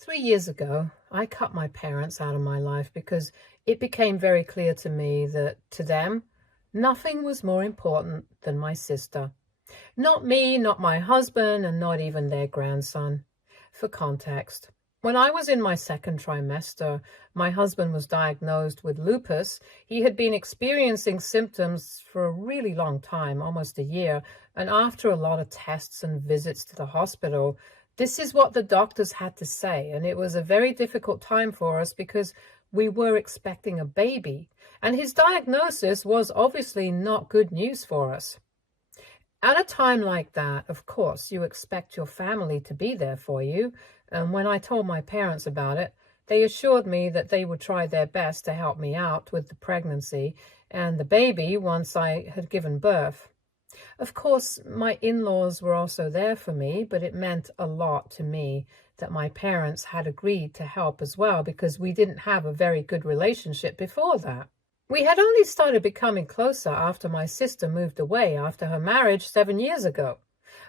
3 years ago, I cut my parents out of my life because it became very clear to me that to them, nothing was more important than my sister. Not me, not my husband, and not even their grandson. For context, when I was in my second trimester, my husband was diagnosed with lupus. He had been experiencing symptoms for a really long time, almost a year, and after a lot of tests and visits to the hospital, this is what the doctors had to say, and it was a very difficult time for us because we were expecting a baby, and his diagnosis was obviously not good news for us. At a time like that, of course, you expect your family to be there for you, and when I told my parents about it, they assured me that they would try their best to help me out with the pregnancy and the baby once I had given birth. Of course, my in-laws were also there for me, but it meant a lot to me that my parents had agreed to help as well because we didn't have a very good relationship before that. We had only started becoming closer after my sister moved away after her marriage 7 years ago.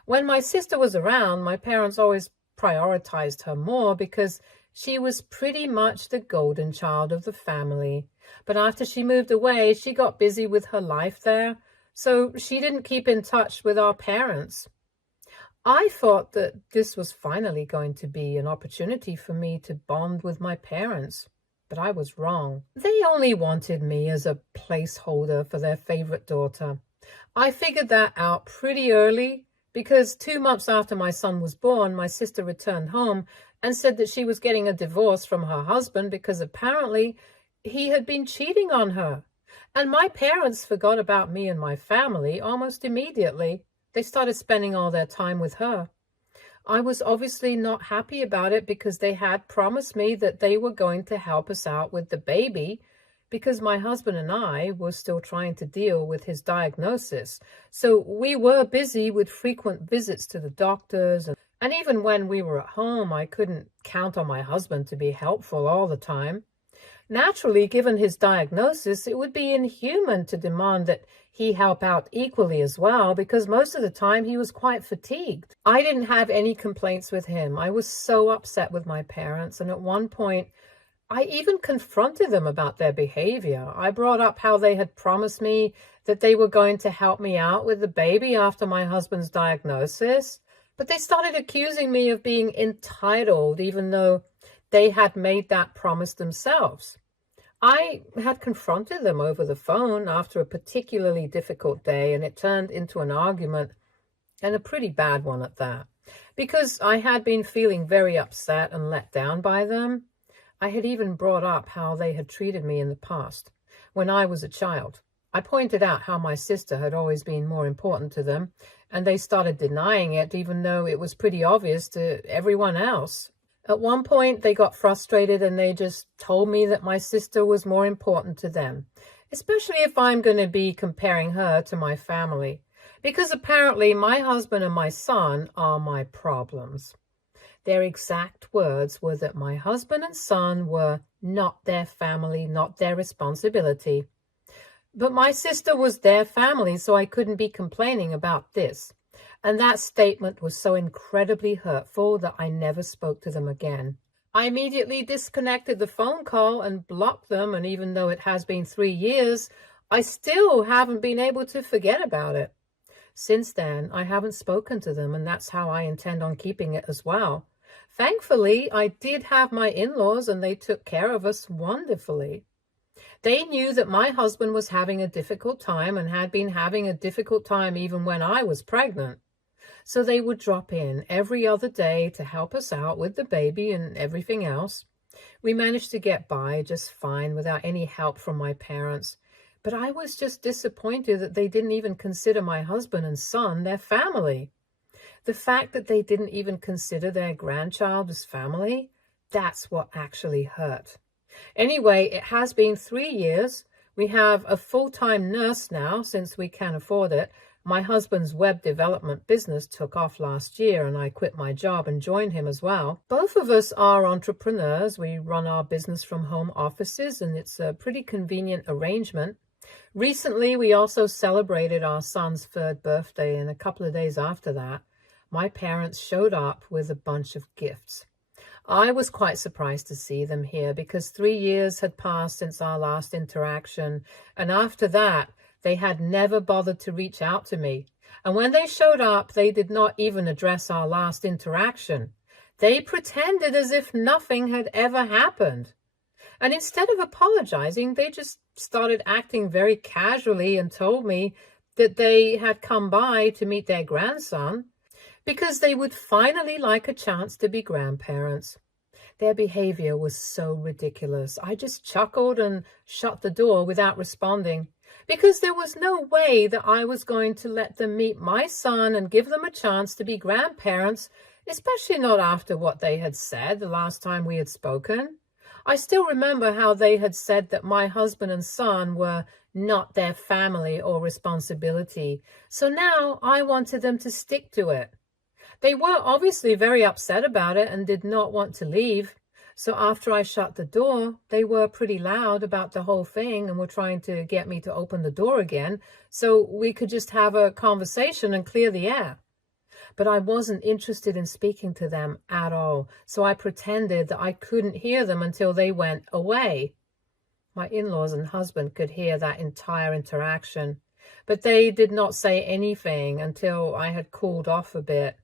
When my sister was around, my parents always prioritized her more because she was pretty much the golden child of the family. But after she moved away, she got busy with her life there, so she didn't keep in touch with our parents. I thought that this was finally going to be an opportunity for me to bond with my parents, but I was wrong. They only wanted me as a placeholder for their favorite daughter. I figured that out pretty early because 2 months after my son was born, my sister returned home and said that she was getting a divorce from her husband because apparently he had been cheating on her. And my parents forgot about me and my family almost immediately. They started spending all their time with her. I was obviously not happy about it because they had promised me that they were going to help us out with the baby because my husband and I were still trying to deal with his diagnosis. So we were busy with frequent visits to the doctors, and even when we were at home, I couldn't count on my husband to be helpful all the time. Naturally, given his diagnosis, it would be inhuman to demand that he help out equally as well, because most of the time he was quite fatigued. I didn't have any complaints with him. I was so upset with my parents, and at one point, I even confronted them about their behavior. I brought up how they had promised me that they were going to help me out with the baby after my husband's diagnosis, but they started accusing me of being entitled, even though they had made that promise themselves. I had confronted them over the phone after a particularly difficult day, and it turned into an argument, and a pretty bad one at that, because I had been feeling very upset and let down by them. I had even brought up how they had treated me in the past, when I was a child. I pointed out how my sister had always been more important to them, and they started denying it, even though it was pretty obvious to everyone else. At one point, they got frustrated and they just told me that my sister was more important to them, especially if I'm going to be comparing her to my family, because apparently my husband and my son are my problems. Their exact words were that my husband and son were not their family, not their responsibility. But my sister was their family, so I couldn't be complaining about this. And that statement was so incredibly hurtful that I never spoke to them again. I immediately disconnected the phone call and blocked them, and even though it has been 3 years, I still haven't been able to forget about it. Since then, I haven't spoken to them, and that's how I intend on keeping it as well. Thankfully, I did have my in-laws, and they took care of us wonderfully. They knew that my husband was having a difficult time and had been having a difficult time even when I was pregnant. So they would drop in every other day to help us out with the baby and everything else. We managed to get by just fine without any help from my parents. But I was just disappointed that they didn't even consider my husband and son their family. The fact that they didn't even consider their grandchild as family, that's what actually hurt. Anyway, it has been 3 years. We have a full-time nurse now since we can afford it. My husband's web development business took off last year, and I quit my job and joined him as well. Both of us are entrepreneurs. We run our business from home offices, and it's a pretty convenient arrangement. Recently, we also celebrated our son's 3rd birthday, and a couple of days after that, my parents showed up with a bunch of gifts. I was quite surprised to see them here because 3 years had passed since our last interaction, and after that, they had never bothered to reach out to me. And when they showed up, they did not even address our last interaction. They pretended as if nothing had ever happened. And instead of apologizing, they just started acting very casually and told me that they had come by to meet their grandson because they would finally like a chance to be grandparents. Their behavior was so ridiculous. I just chuckled and shut the door without responding because there was no way that I was going to let them meet my son and give them a chance to be grandparents, especially not after what they had said the last time we had spoken. I still remember how they had said that my husband and son were not their family or responsibility. So now I wanted them to stick to it. They were obviously very upset about it and did not want to leave. So after I shut the door, they were pretty loud about the whole thing and were trying to get me to open the door again so we could just have a conversation and clear the air. But I wasn't interested in speaking to them at all, so I pretended that I couldn't hear them until they went away. My in-laws and husband could hear that entire interaction, but they did not say anything until I had cooled off a bit.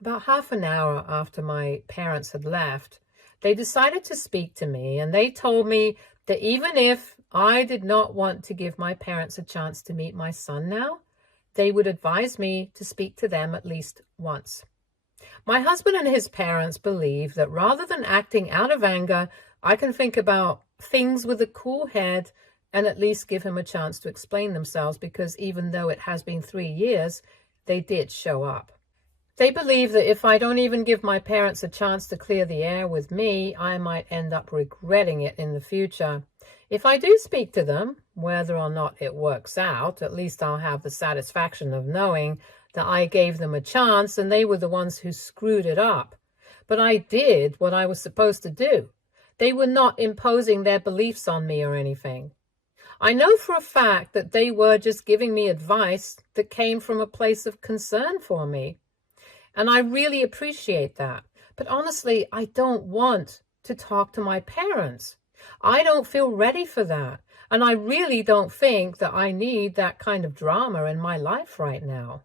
About half an hour after my parents had left, they decided to speak to me, and they told me that even if I did not want to give my parents a chance to meet my son now, they would advise me to speak to them at least once. My husband and his parents believe that rather than acting out of anger, I can think about things with a cool head and at least give him a chance to explain themselves because even though it has been 3 years, they did show up. They believe that if I don't even give my parents a chance to clear the air with me, I might end up regretting it in the future. If I do speak to them, whether or not it works out, at least I'll have the satisfaction of knowing that I gave them a chance and they were the ones who screwed it up. But I did what I was supposed to do. They were not imposing their beliefs on me or anything. I know for a fact that they were just giving me advice that came from a place of concern for me. And I really appreciate that. But honestly, I don't want to talk to my parents. I don't feel ready for that. And I really don't think that I need that kind of drama in my life right now.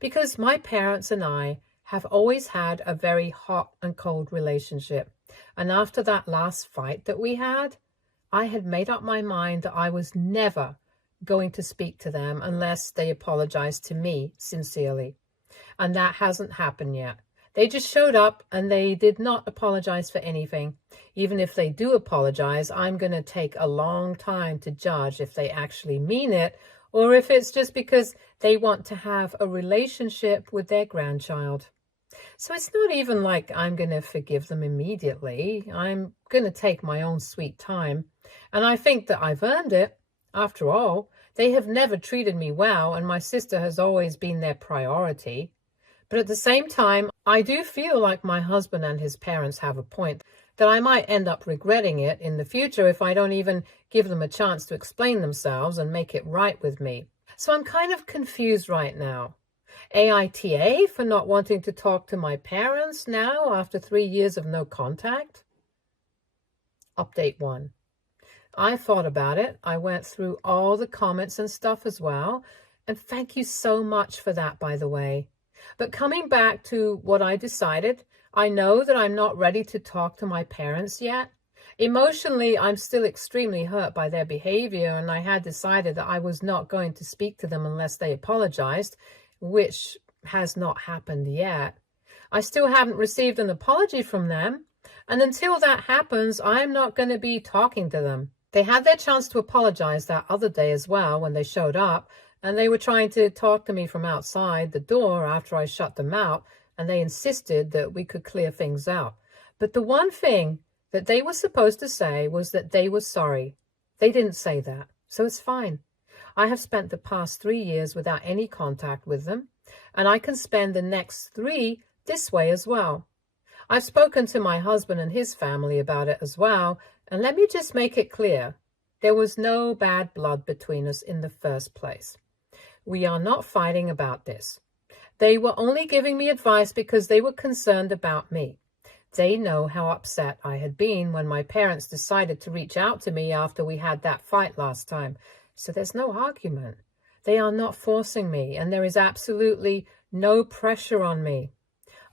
Because my parents and I have always had a very hot and cold relationship. And after that last fight that we had, I had made up my mind that I was never going to speak to them unless they apologized to me sincerely. And that hasn't happened yet. They just showed up and they did not apologize for anything. Even if they do apologize, I'm going to take a long time to judge if they actually mean it or if it's just because they want to have a relationship with their grandchild. So it's not even like I'm going to forgive them immediately. I'm going to take my own sweet time. And I think that I've earned it. After all, they have never treated me well, and my sister has always been their priority. But at the same time, I do feel like my husband and his parents have a point, that I might end up regretting it in the future if I don't even give them a chance to explain themselves and make it right with me. So I'm kind of confused right now. AITA for not wanting to talk to my parents now after 3 years of no contact? Update 1. I thought about it. I went through all the comments and stuff as well. And thank you so much for that, by the way. But coming back to what I decided, I know that I'm not ready to talk to my parents yet. Emotionally, I'm still extremely hurt by their behavior, and I had decided that I was not going to speak to them unless they apologized, which has not happened yet. I still haven't received an apology from them, and until that happens, I'm not going to be talking to them. They had their chance to apologize that other day as well when they showed up, and they were trying to talk to me from outside the door after I shut them out, and they insisted that we could clear things out. But the one thing that they were supposed to say was that they were sorry. They didn't say that, so it's fine. I have spent the past 3 years without any contact with them, and I can spend the next 3 this way as well. I've spoken to my husband and his family about it as well, and let me just make it clear. There was no bad blood between us in the first place. We are not fighting about this. They were only giving me advice because they were concerned about me. They know how upset I had been when my parents decided to reach out to me after we had that fight last time. So there's no argument. They are not forcing me, and there is absolutely no pressure on me.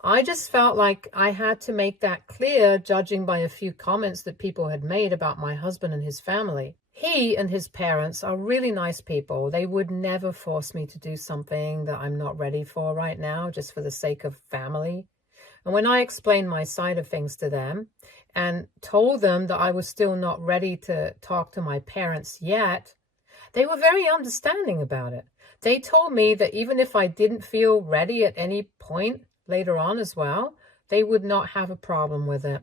I just felt like I had to make that clear, judging by a few comments that people had made about my husband and his family. He and his parents are really nice people. They would never force me to do something that I'm not ready for right now, just for the sake of family. And when I explained my side of things to them and told them that I was still not ready to talk to my parents yet, they were very understanding about it. They told me that even if I didn't feel ready at any point later on as well, they would not have a problem with it.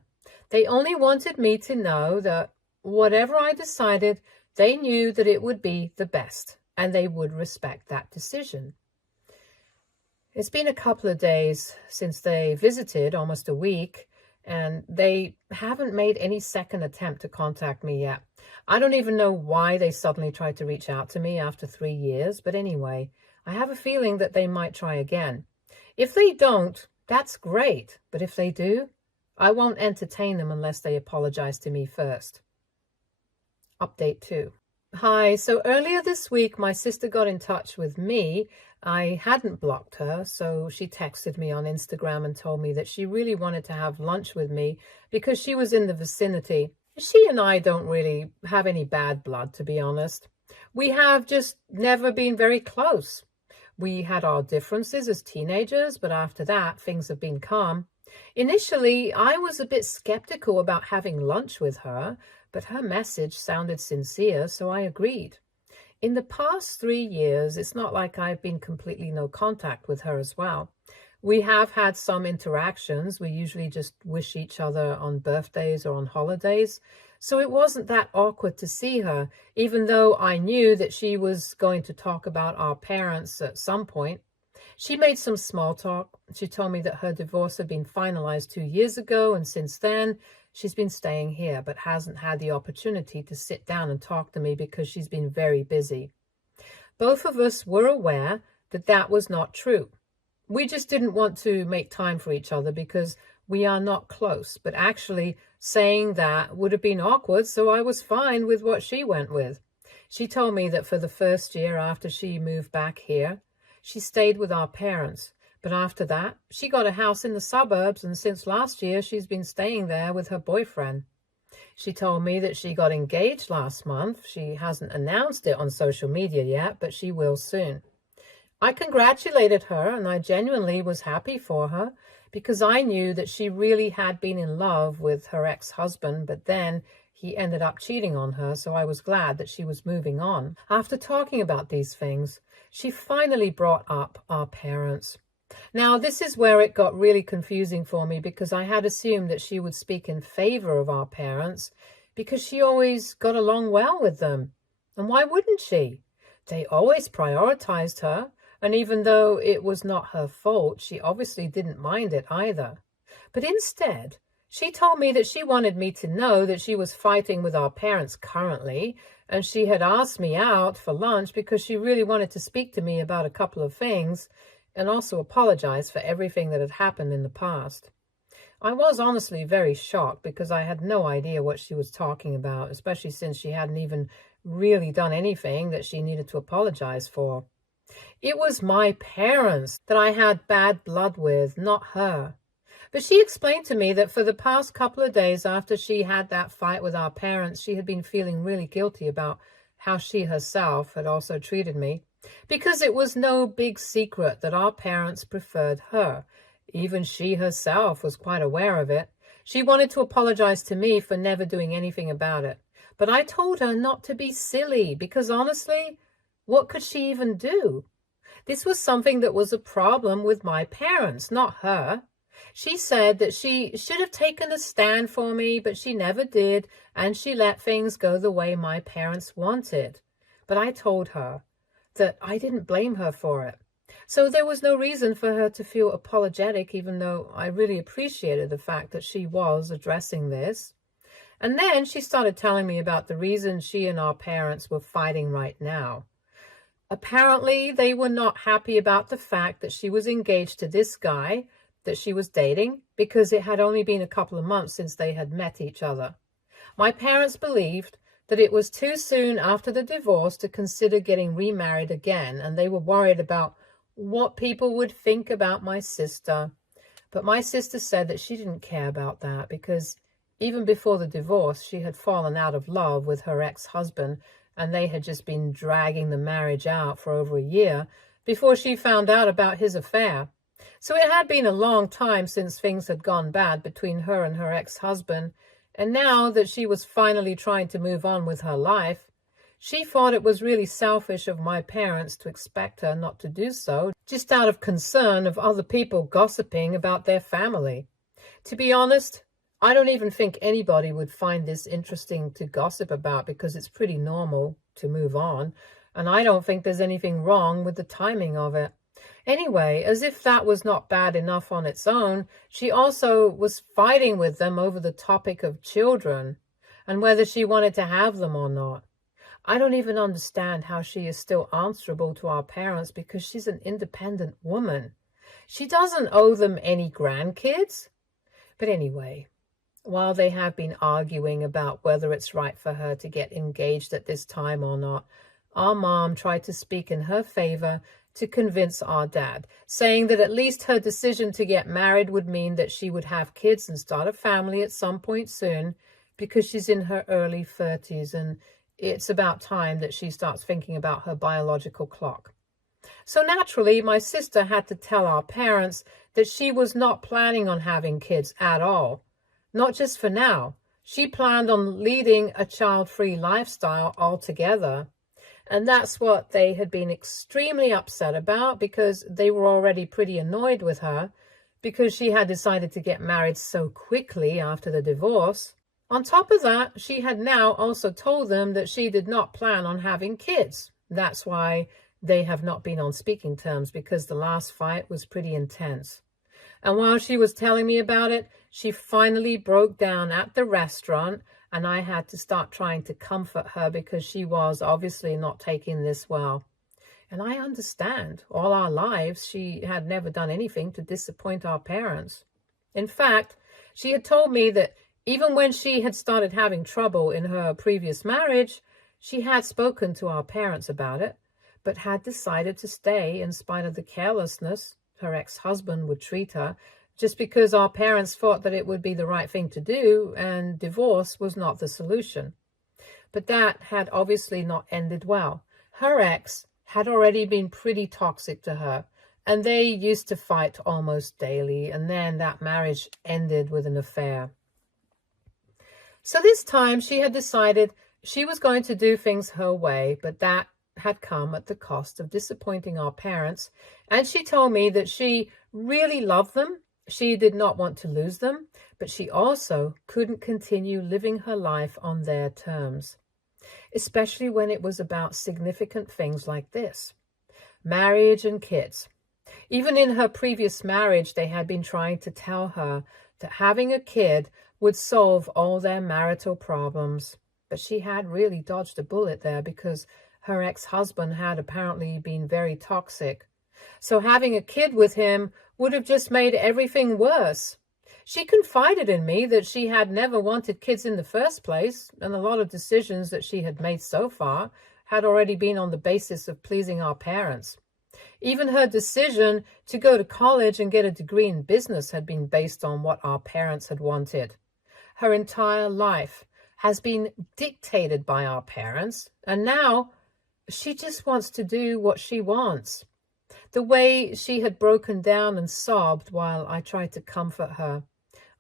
They only wanted me to know that whatever I decided, they knew that it would be the best, and they would respect that decision. It's been a couple of days since they visited, almost a week, and they haven't made any second attempt to contact me yet. I don't even know why they suddenly tried to reach out to me after 3 years, but anyway, I have a feeling that they might try again. If they don't, that's great, but if they do, I won't entertain them unless they apologize to me first. Update 2. Hi, so earlier this week, my sister got in touch with me. I hadn't blocked her, so she texted me on Instagram and told me that she really wanted to have lunch with me because she was in the vicinity. She and I don't really have any bad blood, to be honest. We have just never been very close. We had our differences as teenagers, but after that, things have been calm. Initially, I was a bit skeptical about having lunch with her, but her message sounded sincere, so I agreed. In the past 3 years, it's not like I've been completely no contact with her as well. We have had some interactions. We usually just wish each other on birthdays or on holidays. So it wasn't that awkward to see her, even though I knew that she was going to talk about our parents at some point. She made some small talk. She told me that her divorce had been finalized 2 years ago, and since then, she's been staying here, but hasn't had the opportunity to sit down and talk to me because she's been very busy. Both of us were aware that that was not true. We just didn't want to make time for each other because we are not close, but actually saying that would have been awkward, so I was fine with what she went with. She told me that for the first year after she moved back here, she stayed with our parents, but after that, she got a house in the suburbs, and since last year, she's been staying there with her boyfriend. She told me that she got engaged last month. She hasn't announced it on social media yet, but she will soon. I congratulated her, and I genuinely was happy for her because I knew that she really had been in love with her ex-husband, but then he ended up cheating on her, so I was glad that she was moving on. After talking about these things, she finally brought up our parents. Now, this is where it got really confusing for me because I had assumed that she would speak in favor of our parents because she always got along well with them. And why wouldn't she? They always prioritized her, and even though it was not her fault, she obviously didn't mind it either. But instead, she told me that she wanted me to know that she was fighting with our parents currently, and she had asked me out for lunch because she really wanted to speak to me about a couple of things and also apologize for everything that had happened in the past. I was honestly very shocked because I had no idea what she was talking about, especially since she hadn't even really done anything that she needed to apologize for. It was my parents that I had bad blood with, not her. But she explained to me that for the past couple of days after she had that fight with our parents, she had been feeling really guilty about how she herself had also treated me, because it was no big secret that our parents preferred her. Even she herself was quite aware of it. She wanted to apologize to me for never doing anything about it. But I told her not to be silly, because honestly, what could she even do? This was something that was a problem with my parents, not her. She said that she should have taken a stand for me, but she never did, and she let things go the way my parents wanted. But I told her that I didn't blame her for it. So there was no reason for her to feel apologetic, even though I really appreciated the fact that she was addressing this. And then she started telling me about the reason she and our parents were fighting right now. Apparently, they were not happy about the fact that she was engaged to this guy that she was dating, because it had only been a couple of months since they had met each other. My parents believed that it was too soon after the divorce to consider getting remarried again, and they were worried about what people would think about my sister. But my sister said that she didn't care about that because even before the divorce, she had fallen out of love with her ex-husband, and they had just been dragging the marriage out for over a year before she found out about his affair. So it had been a long time since things had gone bad between her and her ex-husband, and now that she was finally trying to move on with her life, she thought it was really selfish of my parents to expect her not to do so, just out of concern of other people gossiping about their family. To be honest, I don't even think anybody would find this interesting to gossip about because it's pretty normal to move on, and I don't think there's anything wrong with the timing of it. Anyway, as if that was not bad enough on its own, she also was fighting with them over the topic of children and whether she wanted to have them or not. I don't even understand how she is still answerable to our parents because she's an independent woman. She doesn't owe them any grandkids. But anyway, while they have been arguing about whether it's right for her to get engaged at this time or not, our mom tried to speak in her favor to convince our dad, saying that at least her decision to get married would mean that she would have kids and start a family at some point soon because she's in her early 30s and it's about time that she starts thinking about her biological clock. So naturally, my sister had to tell our parents that she was not planning on having kids at all. Not just for now. She planned on leading a child-free lifestyle altogether. And that's what they had been extremely upset about because they were already pretty annoyed with her because she had decided to get married so quickly after the divorce. On top of that, she had now also told them that she did not plan on having kids. That's why they have not been on speaking terms because the last fight was pretty intense. And while she was telling me about it, she finally broke down at the restaurant, and I had to start trying to comfort her because she was obviously not taking this well. And I understand. All our lives, she had never done anything to disappoint our parents. In fact, she had told me that even when she had started having trouble in her previous marriage, she had spoken to our parents about it, but had decided to stay in spite of the carelessness her ex-husband would treat her, just because our parents thought that it would be the right thing to do and divorce was not the solution. But that had obviously not ended well. Her ex had already been pretty toxic to her, and they used to fight almost daily, and then that marriage ended with an affair. So this time she had decided she was going to do things her way, but that had come at the cost of disappointing our parents, and she told me that she really loved them. She did not want to lose them, but she also couldn't continue living her life on their terms, especially when it was about significant things like this: marriage and kids. Even in her previous marriage, they had been trying to tell her that having a kid would solve all their marital problems, but she had really dodged a bullet there because her ex-husband had apparently been very toxic. So having a kid with him would have just made everything worse. She confided in me that she had never wanted kids in the first place, and a lot of decisions that she had made so far had already been on the basis of pleasing our parents. Even her decision to go to college and get a degree in business had been based on what our parents had wanted. Her entire life has been dictated by our parents, and now she just wants to do what she wants. The way she had broken down and sobbed while I tried to comfort her,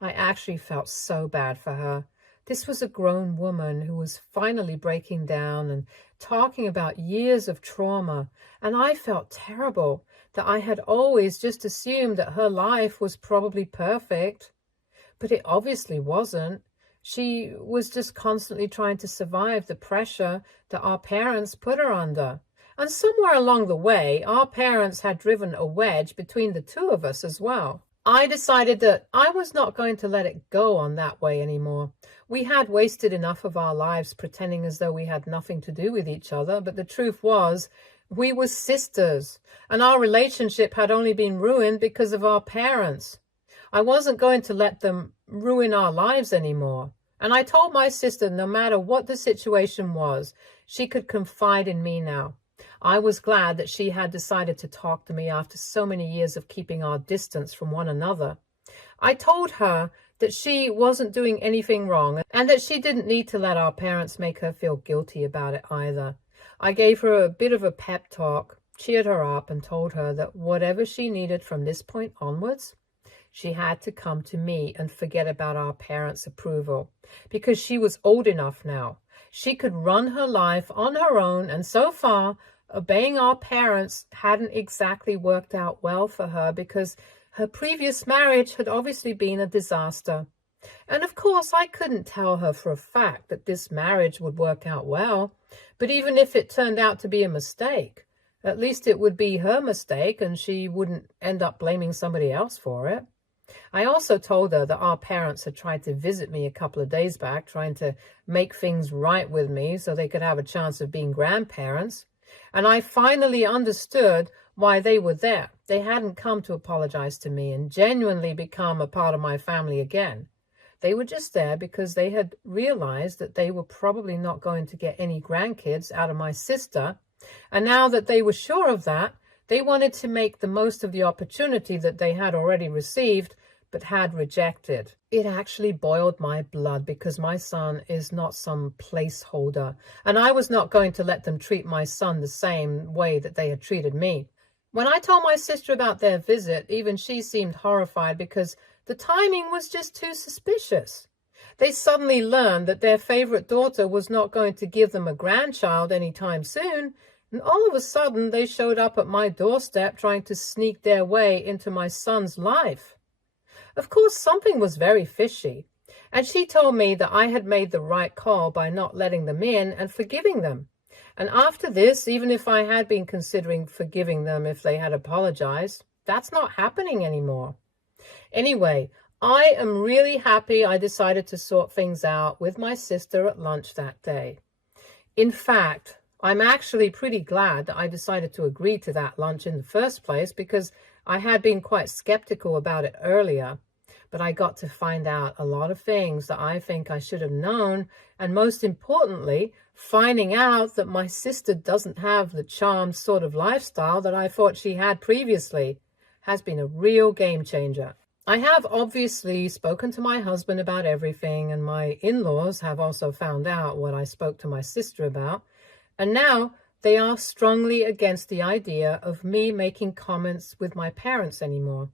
I actually felt so bad for her. This was a grown woman who was finally breaking down and talking about years of trauma, and I felt terrible that I had always just assumed that her life was probably perfect. But it obviously wasn't. She was just constantly trying to survive the pressure that our parents put her under. And somewhere along the way, our parents had driven a wedge between the two of us as well. I decided that I was not going to let it go on that way anymore. We had wasted enough of our lives pretending as though we had nothing to do with each other, but the truth was, we were sisters, and our relationship had only been ruined because of our parents. I wasn't going to let them ruin our lives anymore. And I told my sister no matter what the situation was, she could confide in me now. I was glad that she had decided to talk to me after so many years of keeping our distance from one another. I told her that she wasn't doing anything wrong and that she didn't need to let our parents make her feel guilty about it either. I gave her a bit of a pep talk, cheered her up, and told her that whatever she needed from this point onwards, she had to come to me and forget about our parents' approval, because she was old enough now. She could run her life on her own, and so far, obeying our parents hadn't exactly worked out well for her because her previous marriage had obviously been a disaster. And of course, I couldn't tell her for a fact that this marriage would work out well, but even if it turned out to be a mistake, at least it would be her mistake and she wouldn't end up blaming somebody else for it. I also told her that our parents had tried to visit me a couple of days back, trying to make things right with me so they could have a chance of being grandparents. And I finally understood why they were there. They hadn't come to apologize to me and genuinely become a part of my family again. They were just there because they had realized that they were probably not going to get any grandkids out of my sister. And now that they were sure of that, they wanted to make the most of the opportunity that they had already received but had rejected. It actually boiled my blood because my son is not some placeholder, and I was not going to let them treat my son the same way that they had treated me. When I told my sister about their visit, even she seemed horrified because the timing was just too suspicious. They suddenly learned that their favorite daughter was not going to give them a grandchild anytime soon, and all of a sudden they showed up at my doorstep trying to sneak their way into my son's life. Of course, something was very fishy, and she told me that I had made the right call by not letting them in and forgiving them. And after this, even if I had been considering forgiving them if they had apologized, that's not happening anymore. Anyway, I am really happy I decided to sort things out with my sister at lunch that day. In fact, I'm actually pretty glad that I decided to agree to that lunch in the first place because I had been quite skeptical about it earlier. But I got to find out a lot of things that I think I should have known, and most importantly, finding out that my sister doesn't have the charmed sort of lifestyle that I thought she had previously has been a real game changer. I have obviously spoken to my husband about everything, and my in-laws have also found out what I spoke to my sister about, and now they are strongly against the idea of me making comments with my parents anymore,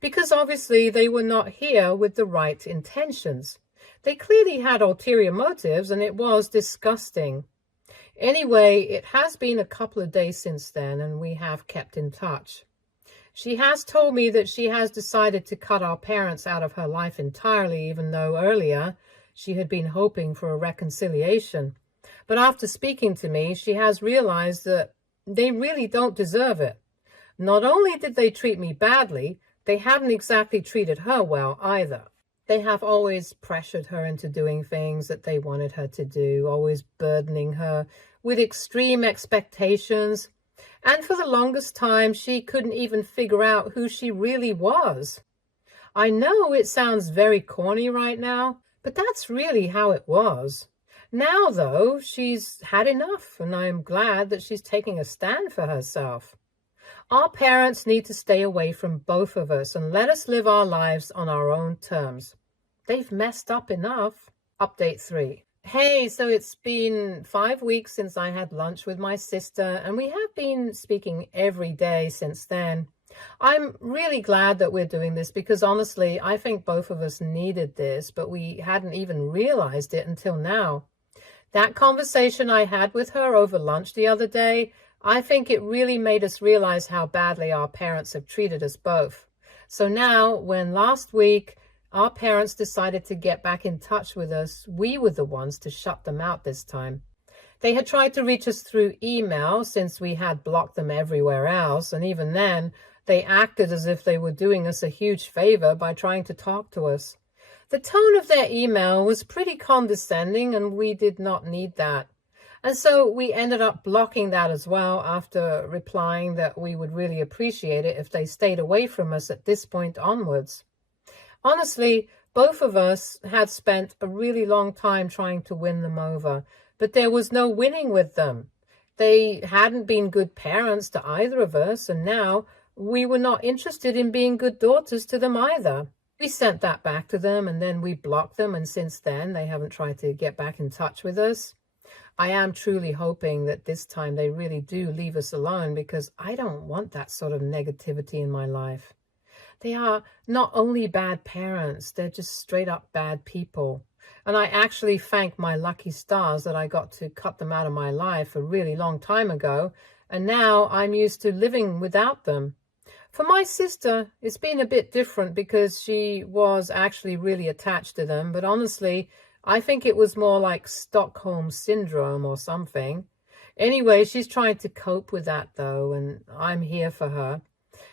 because obviously they were not here with the right intentions. They clearly had ulterior motives, and it was disgusting. Anyway, it has been a couple of days since then, and we have kept in touch. She has told me that she has decided to cut our parents out of her life entirely, even though earlier she had been hoping for a reconciliation. But after speaking to me, she has realized that they really don't deserve it. Not only did they treat me badly, they haven't exactly treated her well either. They have always pressured her into doing things that they wanted her to do, always burdening her with extreme expectations. And for the longest time, she couldn't even figure out who she really was. I know it sounds very corny right now, but that's really how it was. Now, though, she's had enough, and I am glad that she's taking a stand for herself. Our parents need to stay away from both of us and let us live our lives on our own terms. They've messed up enough. Update 3. Hey, so it's been 5 weeks since I had lunch with my sister, and we have been speaking every day since then. I'm really glad that we're doing this because honestly, I think both of us needed this, but we hadn't even realized it until now. That conversation I had with her over lunch the other day, I think it really made us realize how badly our parents have treated us both. So now, when last week our parents decided to get back in touch with us, we were the ones to shut them out this time. They had tried to reach us through email since we had blocked them everywhere else, and even then, they acted as if they were doing us a huge favor by trying to talk to us. The tone of their email was pretty condescending, and we did not need that. And so we ended up blocking that as well after replying that we would really appreciate it if they stayed away from us at this point onwards. Honestly, both of us had spent a really long time trying to win them over, but there was no winning with them. They hadn't been good parents to either of us, and now we were not interested in being good daughters to them either. We sent that back to them, and then we blocked them, and since then they haven't tried to get back in touch with us. I am truly hoping that this time they really do leave us alone, because I don't want that sort of negativity in my life. They are not only bad parents, they're just straight up bad people. And I actually thank my lucky stars that I got to cut them out of my life a really long time ago, and now I'm used to living without them. For my sister, it's been a bit different because she was actually really attached to them, but honestly, I think it was more like Stockholm Syndrome or something. Anyway, she's trying to cope with that though, and I'm here for her.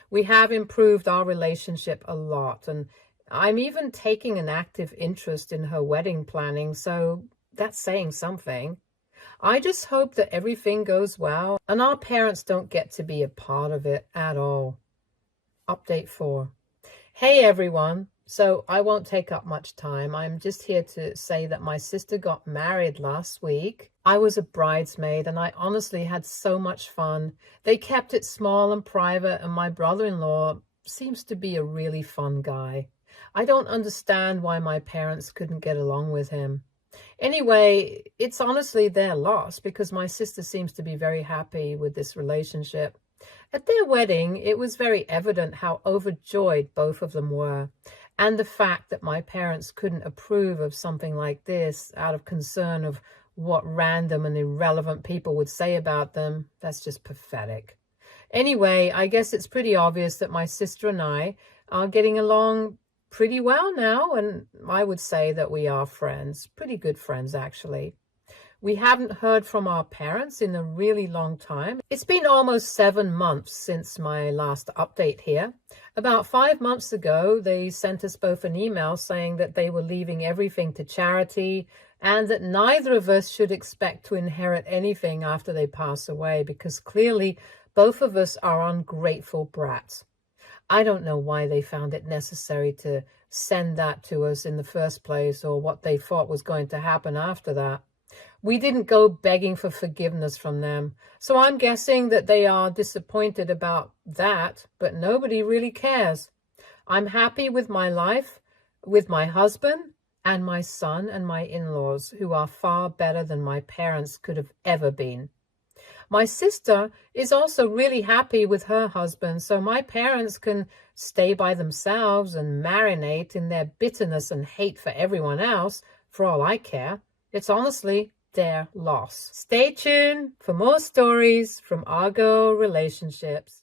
We have improved our relationship a lot, and I'm even taking an active interest in her wedding planning, so that's saying something. I just hope that everything goes well and our parents don't get to be a part of it at all. Update 4. Hey everyone. So I won't take up much time. I'm just here to say that my sister got married last week. I was a bridesmaid and I honestly had so much fun. They kept it small and private, and my brother-in-law seems to be a really fun guy. I don't understand why my parents couldn't get along with him. Anyway, it's honestly their loss because my sister seems to be very happy with this relationship. At their wedding, it was very evident how overjoyed both of them were, and the fact that my parents couldn't approve of something like this out of concern of what random and irrelevant people would say about them, that's just pathetic. Anyway, I guess it's pretty obvious that my sister and I are getting along pretty well now, and I would say that we are friends, pretty good friends actually. We haven't heard from our parents in a really long time. It's been almost 7 months since my last update here. About 5 months ago, they sent us both an email saying that they were leaving everything to charity and that neither of us should expect to inherit anything after they pass away, because clearly both of us are ungrateful brats. I don't know why they found it necessary to send that to us in the first place, or what they thought was going to happen after that. We didn't go begging for forgiveness from them, so I'm guessing that they are disappointed about that, but nobody really cares. I'm happy with my life, with my husband and my son and my in-laws, who are far better than my parents could have ever been. My sister is also really happy with her husband, so my parents can stay by themselves and marinate in their bitterness and hate for everyone else, for all I care. It's honestly their loss. Stay tuned for more stories from Our Girl Relationships.